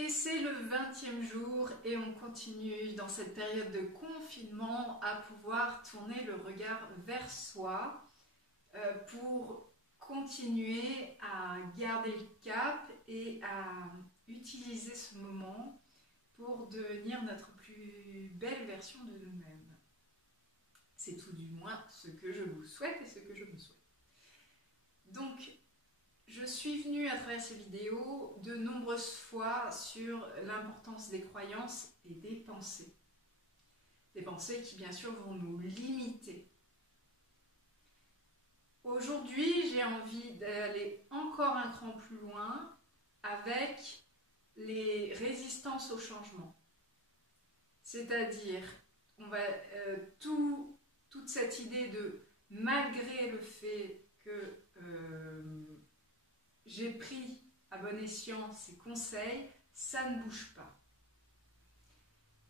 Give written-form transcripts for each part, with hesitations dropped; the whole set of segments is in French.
Et c'est le 20e jour et on continue dans cette période de confinement à pouvoir tourner le regard vers soi pour continuer à garder le cap et à utiliser ce moment pour devenir notre plus belle version de nous-mêmes. C'est tout du moins ce que je vous souhaite et ce que je me souhaite. Donc, je suis venue à travers ces vidéos de nombreuses fois sur l'importance des croyances et des pensées. Des pensées qui bien sûr vont nous limiter. Aujourd'hui, j'ai envie d'aller encore un cran plus loin avec les résistances au changement. C'est-à-dire, on va toute cette idée de malgré le fait que j'ai pris à bon escient ces conseils, ça ne bouge pas.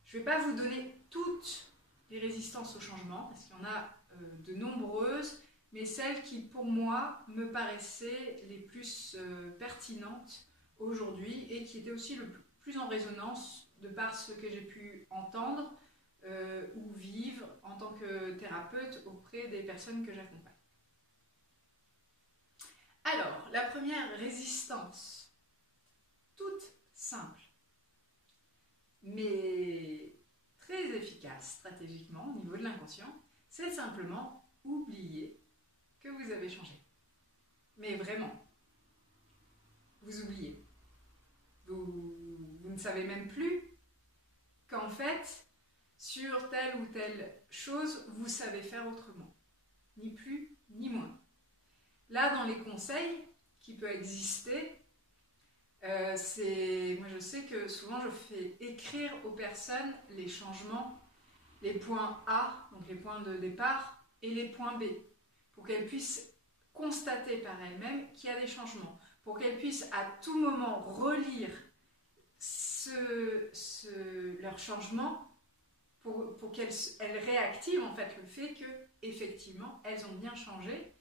Je ne vais pas vous donner toutes les résistances au changement, parce qu'il y en a de nombreuses, mais celles qui, pour moi, me paraissaient les plus pertinentes aujourd'hui et qui étaient aussi le plus en résonance de par ce que j'ai pu entendre ou vivre en tant que thérapeute auprès des personnes que j'accompagne. Alors, la première résistance, toute simple, mais très efficace stratégiquement au niveau de l'inconscient, c'est simplement oublier que vous avez changé. Mais vraiment, vous oubliez. Vous ne savez même plus qu'en fait, sur telle ou telle chose, vous savez faire autrement. Ni plus, ni moins. Là, dans les conseils qui peuvent exister, moi je sais que souvent je fais écrire aux personnes les changements, les points A, donc les points de départ, et les points B, pour qu'elles puissent constater par elles-mêmes qu'il y a des changements, pour qu'elles puissent à tout moment relire leur changement, pour qu'elles réactivent en fait le fait que effectivement elles ont bien changé.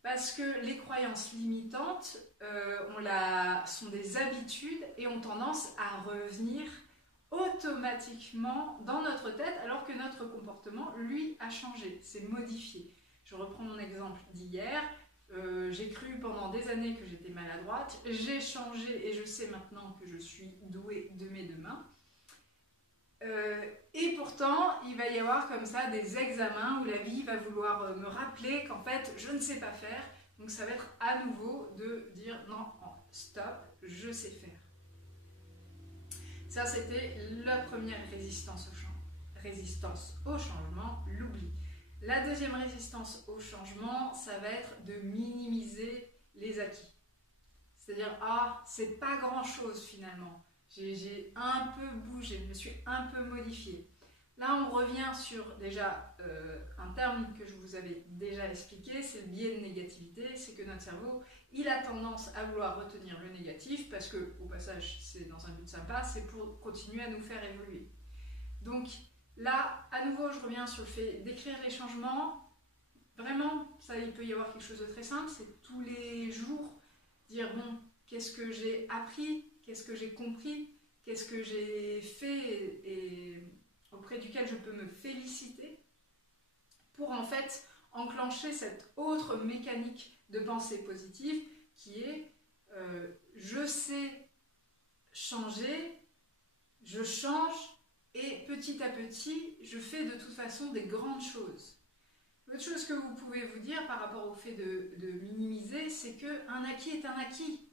Parce que les croyances limitantes sont des habitudes et ont tendance à revenir automatiquement dans notre tête alors que notre comportement, lui, a changé, s'est modifié. Je reprends mon exemple d'hier. J'ai cru pendant des années que j'étais maladroite. J'ai changé et je sais maintenant que je suis douée de mes deux mains. Et pourtant, il va y avoir comme ça des examens où la vie va vouloir me rappeler qu'en fait, je ne sais pas faire. Donc ça va être à nouveau de dire non, stop, je sais faire. Ça, c'était la première résistance au changement, l'oubli. La deuxième résistance au changement, ça va être de minimiser les acquis. C'est-à-dire, c'est pas grand-chose finalement. J'ai un peu bougé, je me suis un peu modifiée. Là, on revient sur déjà un terme que je vous avais déjà expliqué, c'est le biais de négativité. C'est que notre cerveau, il a tendance à vouloir retenir le négatif parce que, au passage, c'est dans un but sympa, c'est pour continuer à nous faire évoluer. Donc là, à nouveau, je reviens sur le fait d'écrire les changements. Vraiment, ça, il peut y avoir quelque chose de très simple, c'est tous les jours dire, bon, qu'est-ce que j'ai appris ? Qu'est-ce que j'ai compris? Qu'est-ce que j'ai fait et auprès duquel je peux me féliciter pour en fait enclencher cette autre mécanique de pensée positive qui est je sais changer, je change et petit à petit je fais de toute façon des grandes choses. L'autre chose que vous pouvez vous dire par rapport au fait de minimiser, c'est qu'un acquis est un acquis.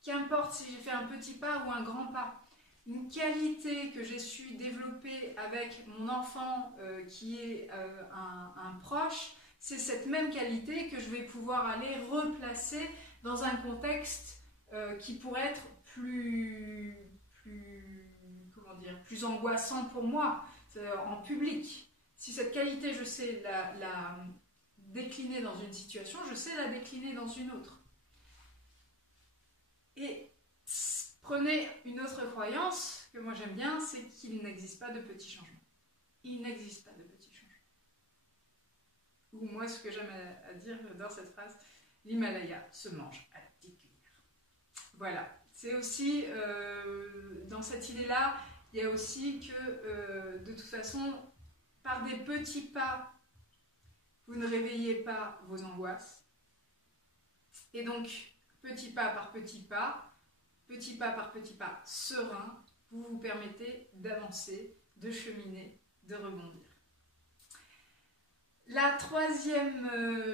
Qu'importe si j'ai fait un petit pas ou un grand pas. Une qualité que j'ai su développer avec mon enfant qui est un proche, c'est cette même qualité que je vais pouvoir aller replacer dans un contexte qui pourrait être plus angoissant pour moi, en public. Si cette qualité, je sais la décliner dans une situation, je sais la décliner dans une autre. Et prenez une autre croyance que moi j'aime bien, c'est qu'il n'existe pas de petits changements. Il n'existe pas de petits changements. Ou moi, ce que j'aime à dire dans cette phrase, l'Himalaya se mange à la petite cuillère. Voilà, C'est aussi, dans cette idée-là, il y a aussi que, de toute façon, par des petits pas, vous ne réveillez pas vos angoisses. Et donc, petit pas par petit pas serein, vous vous permettez d'avancer, de cheminer, de rebondir. La troisième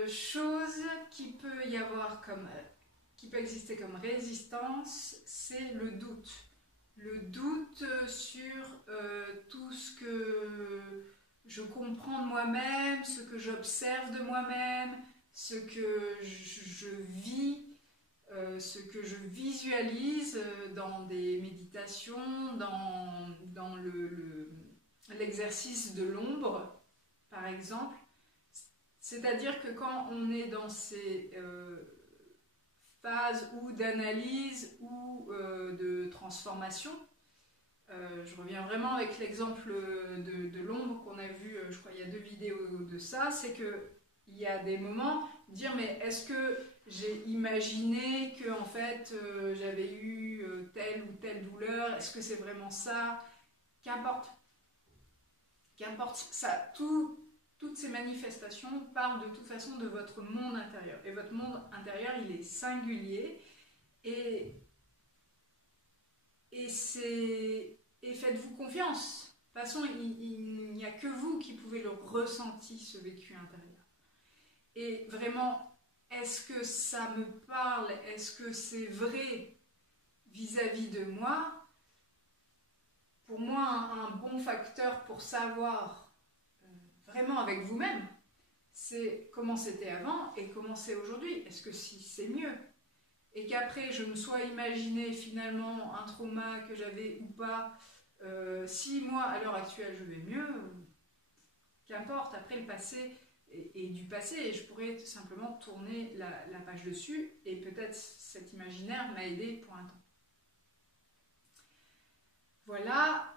chose qui peut exister comme résistance, c'est le doute. Le doute sur tout ce que je comprends de moi-même, ce que j'observe de moi-même, ce que je vis, ce que je visualise dans des méditations, dans l'exercice de l'ombre, par exemple. C'est-à-dire que quand on est dans ces phases ou d'analyse ou de transformation, je reviens vraiment avec l'exemple de l'ombre qu'on a vu, je crois il y a 2 vidéos de ça, c'est qu'il y a des moments, dire mais est-ce que j'ai imaginé que en fait j'avais eu telle ou telle douleur, est-ce que c'est vraiment ça? Qu'importe, ça, toutes ces manifestations parlent de toute façon de votre monde intérieur. Et votre monde intérieur, il est singulier. Et faites-vous confiance. De toute façon, il n'y a que vous qui pouvez le ressentir, ce vécu intérieur. Et vraiment, est-ce que ça me parle? Est-ce que c'est vrai vis-à-vis de moi? Pour moi, un bon facteur pour savoir vraiment avec vous-même, c'est comment c'était avant et comment c'est aujourd'hui. Est-ce que si c'est mieux? Et qu'après je me sois imaginé finalement un trauma que j'avais ou pas, si moi à l'heure actuelle je vais mieux, qu'importe, après le passé est du passé et je pourrais tout simplement tourner la page dessus et peut-être cet imaginaire m'a aidé pour un temps. Voilà.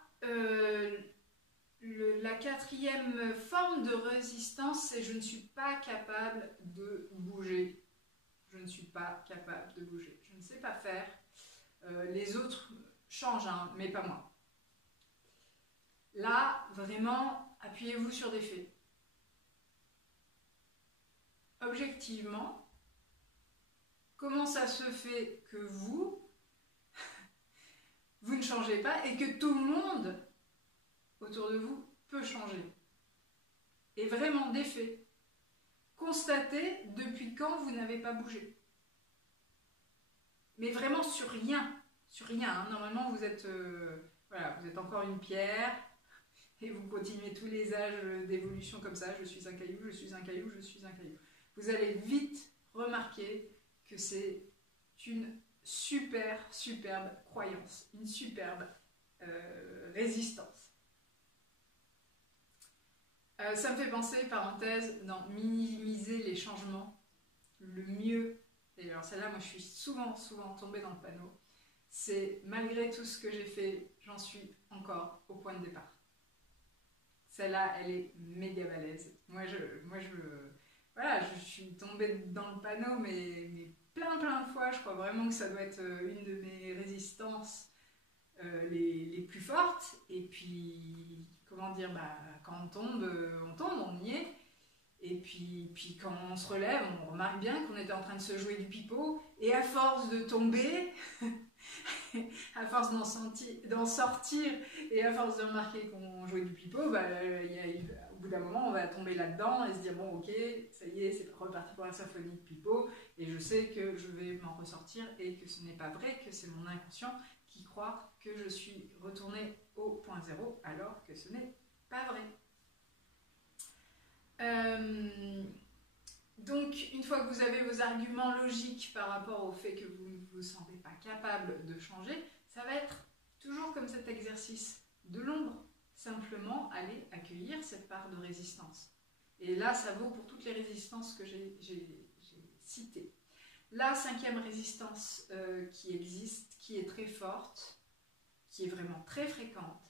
La quatrième forme de résistance, c'est je ne suis pas capable de bouger. Je ne suis pas capable de bouger. Je ne sais pas faire. Les autres changent, hein, mais pas moi. Là, vraiment, appuyez-vous sur des faits. Objectivement, comment ça se fait que vous ne changez pas et que tout le monde autour de vous peut changer? Et vraiment des faits. Constatez depuis quand vous n'avez pas bougé. Mais vraiment sur rien. Sur rien. Hein. Normalement, vous êtes encore une pierre et vous continuez tous les âges d'évolution comme ça. Je suis un caillou, je suis un caillou, je suis un caillou. Vous allez vite remarquer que c'est une superbe croyance, une superbe résistance. Ça me fait penser, parenthèse, dans minimiser les changements, le mieux, et alors celle-là, moi je suis souvent tombée dans le panneau, c'est malgré tout ce que j'ai fait, j'en suis encore au point de départ. Celle-là, elle est méga balèze. Moi je suis tombée dans le panneau, mais plein de fois, je crois vraiment que ça doit être une de mes résistances les plus fortes. Et puis, comment dire, quand on tombe, on y est. Et puis quand on se relève, on remarque bien qu'on était en train de se jouer du pipeau. Et à force de tomber, à force d'en sortir et à force de remarquer qu'on jouait du pipeau, au bout d'un moment, on va tomber là-dedans et se dire bon, ok, ça y est, c'est reparti pour la symphonie de pipeau. Et je sais que je vais m'en ressortir et que ce n'est pas vrai, que c'est mon inconscient qui croit que je suis retournée au point zéro alors que ce n'est pas vrai. Donc, une fois que vous avez vos arguments logiques par rapport au fait que vous ne vous sentez pas capable de changer, ça va être toujours comme cet exercice de l'ombre, simplement aller accueillir cette part de résistance. Et là, ça vaut pour toutes les résistances que j'ai citées. La 5e résistance qui existe, qui est très forte, qui est vraiment très fréquente,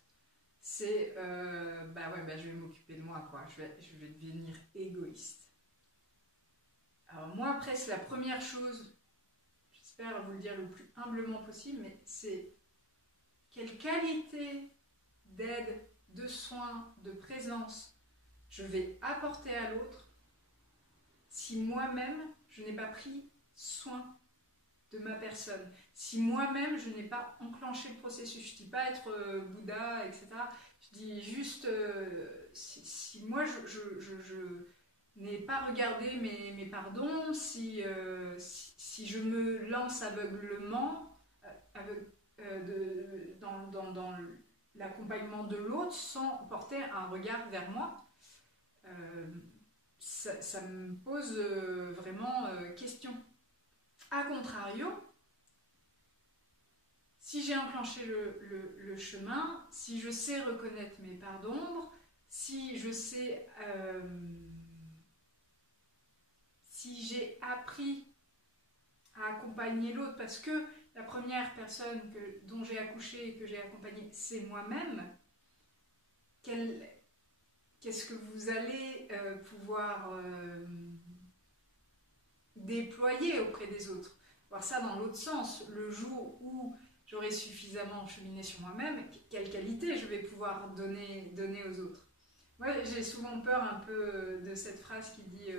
c'est je vais m'occuper de moi, quoi. Je vais devenir égoïste. Alors moi, après, c'est la première chose, je ne sais j'espère vous le dire le plus humblement possible, mais c'est quelle qualité d'aide, de soins, de présence je vais apporter à l'autre si moi-même je n'ai pas pris soin de ma personne, si moi-même je n'ai pas enclenché le processus. Je ne dis pas être Bouddha, etc. Je dis juste si moi je n'ai pas regardé mes pardons, si je me lance aveuglement dans l'accompagnement de l'autre sans porter un regard vers moi, ça me pose vraiment question. A contrario, si j'ai enclenché le chemin, si je sais reconnaître mes parts d'ombre, si je sais, si j'ai appris à accompagner l'autre, parce que la première personne dont j'ai accouché et que j'ai accompagnée, c'est moi-même, qu'est-ce que vous allez pouvoir déployer auprès des autres? Voir ça dans l'autre sens, le jour où j'aurai suffisamment cheminé sur moi-même, quelle qualité je vais pouvoir donner aux autres. Moi, j'ai souvent peur un peu de cette phrase qui dit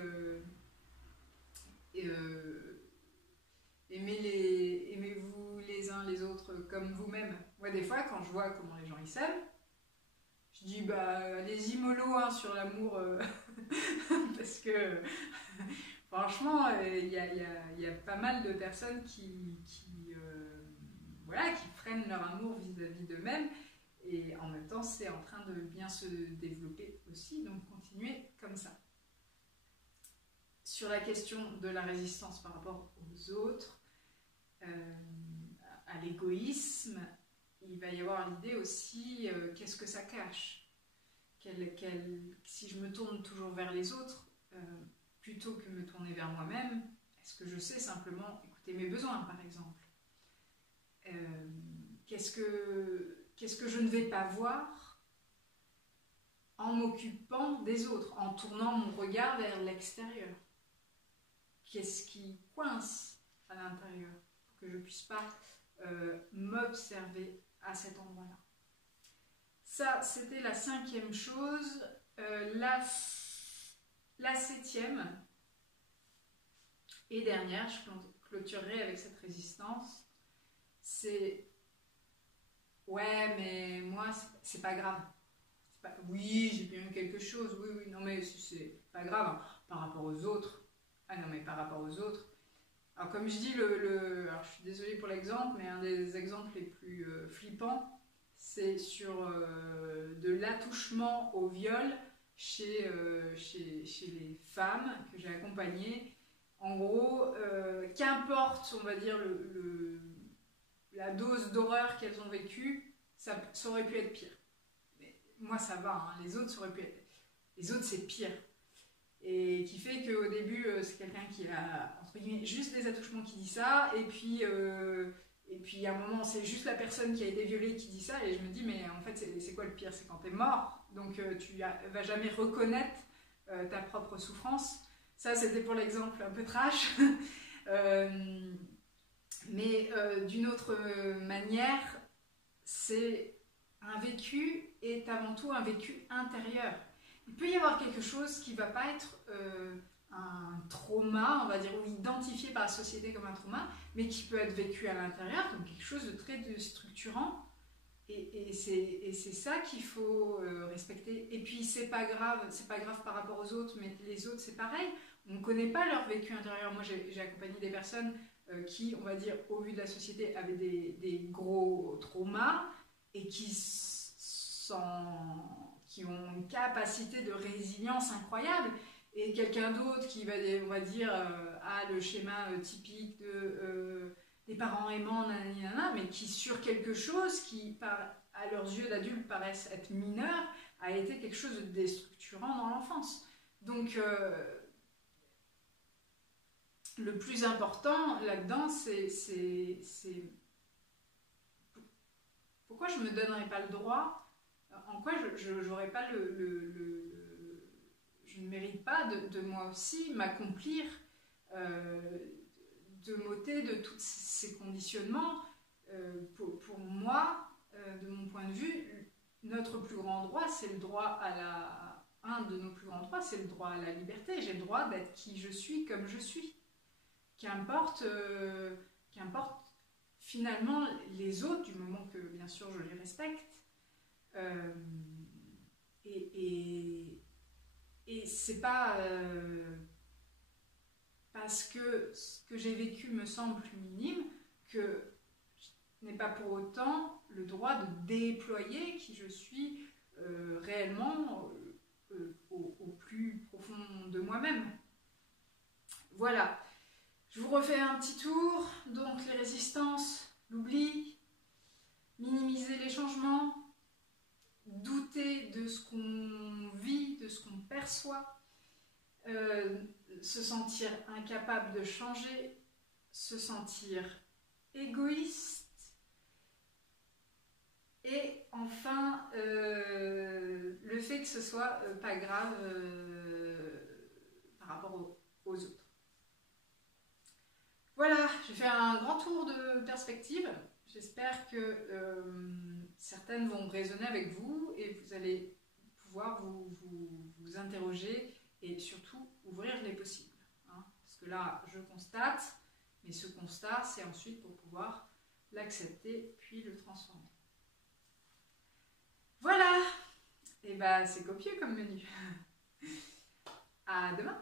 aimez-vous les uns les autres comme vous-même. Moi, des fois, quand je vois comment les gens ils s'aiment, je dis allez-y mollo hein, sur l'amour parce que franchement il y a pas mal de personnes qui freinent leur amour vis-à-vis d'eux-mêmes, et en même temps c'est en train de bien se développer aussi, donc continuez comme ça. Sur la question de la résistance par rapport aux autres, à l'égoïsme, il va y avoir l'idée aussi qu'est-ce que ça cache, si je me tourne toujours vers les autres plutôt que me tourner vers moi-même, est-ce que je sais simplement écouter mes besoins par exemple, qu'est-ce que je ne vais pas voir en m'occupant des autres, en tournant mon regard vers l'extérieur, qu'est-ce qui coince à l'intérieur pour que je ne puisse pas m'observer à cet endroit-là. Ça, c'était la 5e chose. La 7e et dernière, je clôturerai avec cette résistance, c'est ouais, mais moi, c'est pas grave. Oui, j'ai bien eu quelque chose, oui, non, mais c'est pas grave hein, par rapport aux autres. Ah non, mais par rapport aux autres. Alors, comme je dis, alors je suis désolée pour l'exemple, mais un des exemples les plus flippants, c'est sur de l'attouchement au viol chez les femmes que j'ai accompagnées. En gros, qu'importe, on va dire, la dose d'horreur qu'elles ont vécue, ça aurait pu être pire. Mais moi, ça va, hein, les autres, ça aurait pu être... Les autres, c'est pire. Et qui fait qu'au début, c'est quelqu'un qui a, entre guillemets, juste des attouchements qui dit ça, et puis à un moment, c'est juste la personne qui a été violée qui dit ça, et je me dis, mais en fait, c'est quoi le pire? C'est quand t'es mort, donc tu vas jamais reconnaître ta propre souffrance. Ça, c'était pour l'exemple un peu trash. Mais d'une autre manière, c'est un vécu est avant tout un vécu intérieur. Il peut y avoir quelque chose qui ne va pas être un trauma, on va dire, ou identifié par la société comme un trauma, mais qui peut être vécu à l'intérieur comme quelque chose de très structurant. Et c'est ça qu'il faut respecter. Et puis c'est pas grave par rapport aux autres, mais les autres c'est pareil. On ne connaît pas leur vécu intérieur. Moi j'ai accompagné des personnes qui, on va dire, au vu de la société, avaient des gros traumas et qui ont une capacité de résilience incroyable. Et quelqu'un d'autre qui va, on va dire, a le schéma typique des parents aimants, nanana, mais qui sur quelque chose qui, à leurs yeux d'adultes, paraissent être mineur, a été quelque chose de déstructurant dans l'enfance. Donc, le plus important là-dedans, c'est pourquoi je ne me donnerais pas le droit, en quoi je n'aurais pas je ne mérite pas de moi aussi m'accomplir de m'ôter de tous ces conditionnements. Pour moi, de mon point de vue, notre plus grand droit, c'est le droit à la... Un de nos plus grands droits, c'est le droit à la liberté. J'ai le droit d'être qui je suis, comme je suis. Qu'importe finalement les autres, du moment que, bien sûr, je les respecte. Et c'est pas parce que ce que j'ai vécu me semble plus minime que je n'ai pas pour autant le droit de déployer qui je suis réellement au plus profond de moi-même. Voilà. Je vous refais un petit tour. Donc les résistances, l'oubli, minimiser les changements, douter de ce qu'on vit, de ce qu'on perçoit, se sentir incapable de changer, se sentir égoïste, et enfin le fait que ce soit pas grave par rapport aux autres. Voilà, j'ai fait un grand tour de perspective. J'espère que certaines vont résonner avec vous et vous allez pouvoir vous interroger et surtout ouvrir les possibles. Hein. Parce que là, je constate, mais ce constat, c'est ensuite pour pouvoir l'accepter puis le transformer. Voilà, et ben c'est copieux comme menu. À demain.